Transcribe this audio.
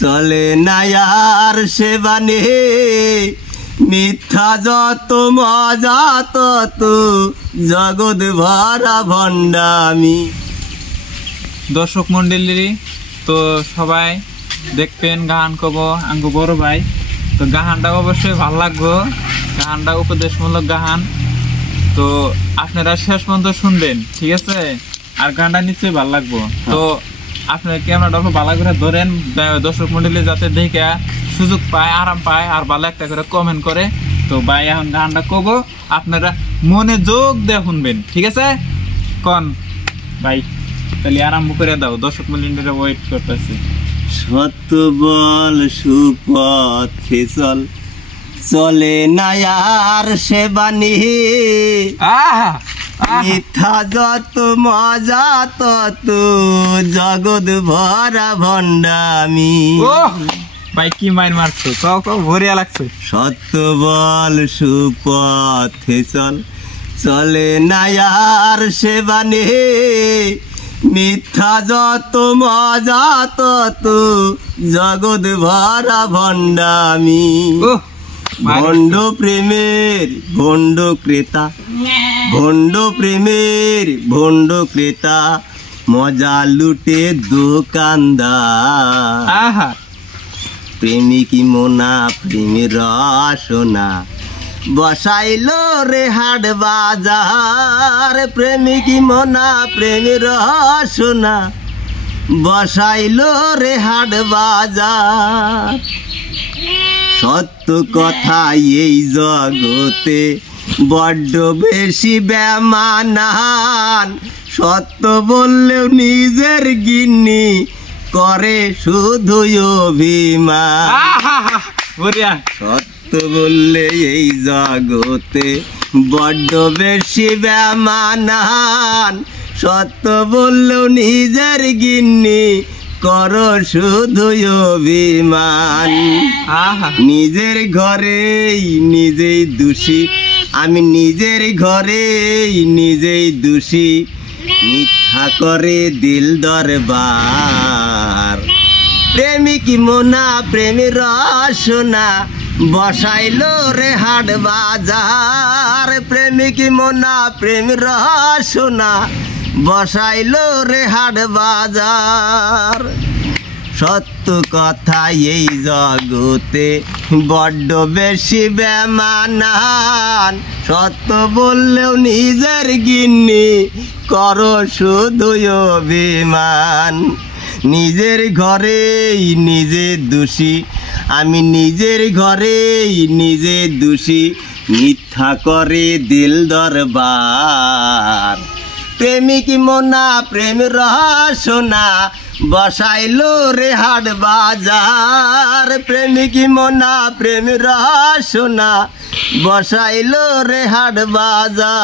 চলে না আর সেবা নেই, মিথ্যা যত মজা তত জগৎ ভরা ভণ্ডামি। দর্শক মন্ডলী তো সবাই দেখবেন গান কব আঙ্গু বড় ভাই, তো গাহানটা অবশ্যই ভালো লাগবো, গাহানটা উপদেশমূলক গাহান, তো আপনারা শেষ পর্যন্ত শুনবেন, ঠিক আছে? আর গানটা নিশ্চয়ই ভালো লাগবো। তো আপনার ক্যামেরাটা ভালো করে ধরেন, দর্শক মন্ডলী যাতে দেখে সুযোগ পায়, আরাম পায়, আর ভালো একটা করে কমেন্ট করে। তো ভাই এখন গানটা কব, আপনারা মনে যোগ দিয়ে শুনবেন, ঠিক আছে? কন ভাই তাহলে আরম্ভ করে দাও, দর্শক মন্ডলীরা ওয়েট করতেছে। সত্য বল সুপথে চল, চলে না আর সেবা নেই, মিথ্যা যত মজা তত জগৎ ভরা ভণ্ডামি। ভাই কি মাইর মারছো, কও ভরিয়া লাগছে। সত্য বল সুপথে চল, চলে না আর সেবা নেই, মিথ্যা যত মজা তত জগৎ ভরা ভণ্ডামি। ভণ্ড প্রেমের ভণ্ড ক্রেতা, ভণ্ড প্রেমের ভণ্ড ক্রেতা, মজা লুটে দোকানদার। প্রেমিক মোনা প্রেমের রসনা, বসাইলো রে হাট বাজার। প্রেমিক মোনা প্রেমের রসনা, বসাইলো রে হাট বাজার। সত্য কথা এই জগতে বড্ড বেশি বেমানান, সত্য বললেও নিজের গিন্নি করে শুধু অভিমান। সত্য বললে এই জগতে বড্ড বেশি বেমানান, সত্য বললেও নিজের গিন্নি করো শুধু অভিমান। নিজের ঘরেই নিজেই দোষী, আমি নিজের ঘরেই নিজেই দোষী, মিথ্যা করে দিল দরবার। প্রেমিক মোনা প্রেমের রসনা, বসাইলো রে হাট বাজার। প্রেমিক মোনা প্রেমের রসনা, বসাইলো রে হাট বাজার। সত্য কথা এই জগতে বড্ড বেশি বেমানান, সত্য বললেও নিজের গিন্নি করো শুধু অভিমান। নিজের ঘরেই নিজে দোষী, আমি নিজের ঘরেই নিজে দোষী, মিথ্যা করে দিল দরবার। প্রেমিক মোনা প্রেম রসনা, বসাইলো রে হাট বাজার। প্রেমিক মোনা প্রেম রসনা, বসাইলো রে হাট বাজার।